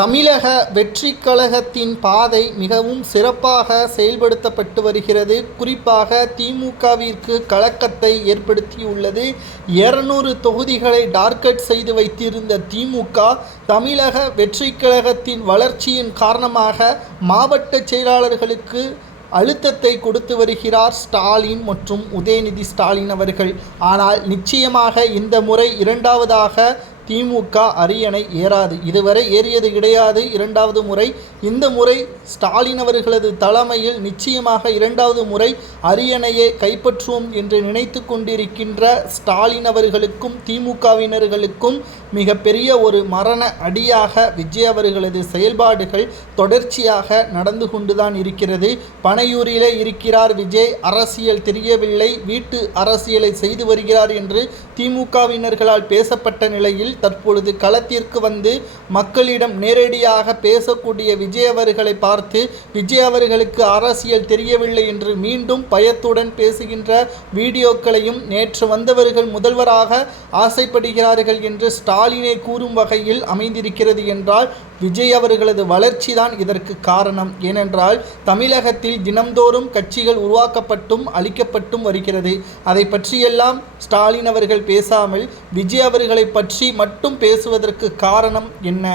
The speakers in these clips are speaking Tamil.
தமிழக வெற்றிக் கழகத்தின் பாதை மிகவும் சிறப்பாக செயல்படுத்தப்பட்டு வருகிறது. குறிப்பாக திமுகவிற்கு கலக்கத்தை ஏற்படுத்தியுள்ளது. 200 தொகுதிகளை டார்கெட் செய்து வைத்திருந்த திமுக தமிழக வெற்றிக் கழகத்தின் வளர்ச்சியின் காரணமாக மாவட்ட செயலாளர்களுக்கு அழுத்தத்தை கொடுத்து வருகிறார் ஸ்டாலின் மற்றும் உதயநிதி ஸ்டாலின் அவர்கள். ஆனால் நிச்சயமாக இந்த முறை இரண்டாவதாக திமுக அரியணை ஏறாது. இதுவரை ஏறியது கிடையாது. இரண்டாவது முறை இந்த முறை ஸ்டாலின் அவர்களது தலைமையில் நிச்சயமாக இரண்டாவது முறை அரியணையை கைப்பற்றுவோம் என்று நினைத்து கொண்டிருக்கின்ற ஸ்டாலின் அவர்களுக்கும் திமுகவினர்களுக்கும் மிகப்பெரிய ஒரு மரண அடியாக விஜய் அவர்களது செயல்பாடுகள் தொடர்ச்சியாக நடந்து கொண்டுதான் இருக்கிறது. பனையூரிலே இருக்கிறார் விஜய், அரசியல் தெரியவில்லை, வீட்டு அரசியலை செய்து வருகிறார் என்று திமுகவினர்களால் பேசப்பட்ட நிலையில் தற்பொழுது களத்திற்கு வந்து மக்களிடம் நேரடியாக பேசக்கூடிய விஜய் அவர்களை பார்த்து விஜய் அவர்களுக்கு அரசியல் தெரியவில்லை என்று மீண்டும் பயத்துடன் பேசுகின்ற வீடியோக்களையும் நேற்று வந்தவர்கள் முதல்வராக ஆசைப்படுகிறார்கள் என்று ஸ்டாலினை கூறும் வகையில் அமைந்திருக்கிறது என்றால் விஜய் அவர்களது வளர்ச்சி தான் இதற்கு காரணம். ஏனென்றால் தமிழகத்தில் தினம்தோறும் கட்சிகள் உருவாக்கப்பட்டும் அளிக்கப்பட்டும் வருகிறது. அதை பற்றியெல்லாம் ஸ்டாலின் அவர்கள் பேசாமல் விஜய் அவர்களை பற்றி மட்டும் பேசுவதற்கு காரணம் என்ன?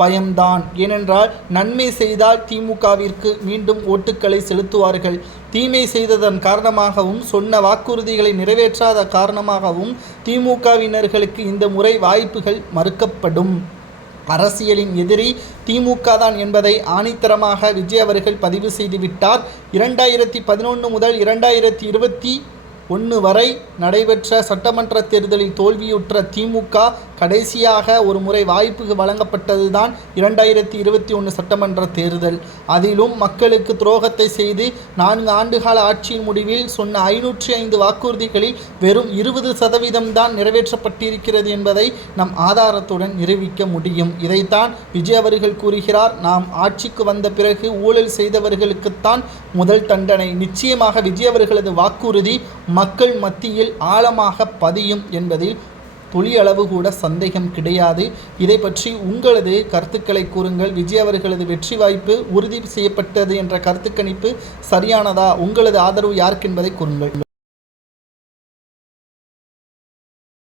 பயம்தான். ஏனென்றால் நன்மை செய்தால் திமுகவிற்கு மீண்டும் ஓட்டுக்களை செலுத்துவார்கள். தீமை செய்ததன் காரணமாகவும் சொன்ன வாக்குறுதிகளை நிறைவேற்றாத காரணமாகவும் திமுகவினர்களுக்கு இந்த முறை வாய்ப்புகள் மறுக்கப்படும். அரசியலின் எதிரி திமுக தான் என்பதை ஆணித்தரமாக விஜய் அவர்கள் பதிவு செய்துவிட்டார். 2011 முதல் 2021 வரை நடைபெற்ற சட்டமன்ற தேர்தலில் தோல்வியுற்ற திமுக கடைசியாக ஒரு முறை வாய்ப்பு வழங்கப்பட்டது தான் 2021 சட்டமன்ற தேர்தல். அதிலும் மக்களுக்கு துரோகத்தை செய்து 4 ஆண்டுகால ஆட்சியின் முடிவில் சொன்ன 505 வாக்குறுதிகளில் வெறும் 20% தான் நிறைவேற்றப்பட்டிருக்கிறது என்பதை நம் ஆதாரத்துடன் நிரூபிக்க முடியும். இதைத்தான் விஜய் அவர்கள் கூறுகிறார், நாம் ஆட்சிக்கு வந்த பிறகு ஊழல் செய்தவர்களுக்குத்தான் முதல் தண்டனை. நிச்சயமாக விஜய் அவர்களது வாக்குறுதி மக்கள் மத்தியில் ஆழமாக பதியும் என்பதில் துளி அளவு கூட சந்தேகம் கிடையாது. இதை பற்றி உங்களது கருத்துக்களை கூறுங்கள். விஜய் அவர்களது வெற்றி வாய்ப்பு உறுதி செய்யப்பட்டது என்ற கருத்து கணிப்பு சரியானதா? உங்களது ஆதரவு யாருக்கு என்பதை கூறுங்கள்.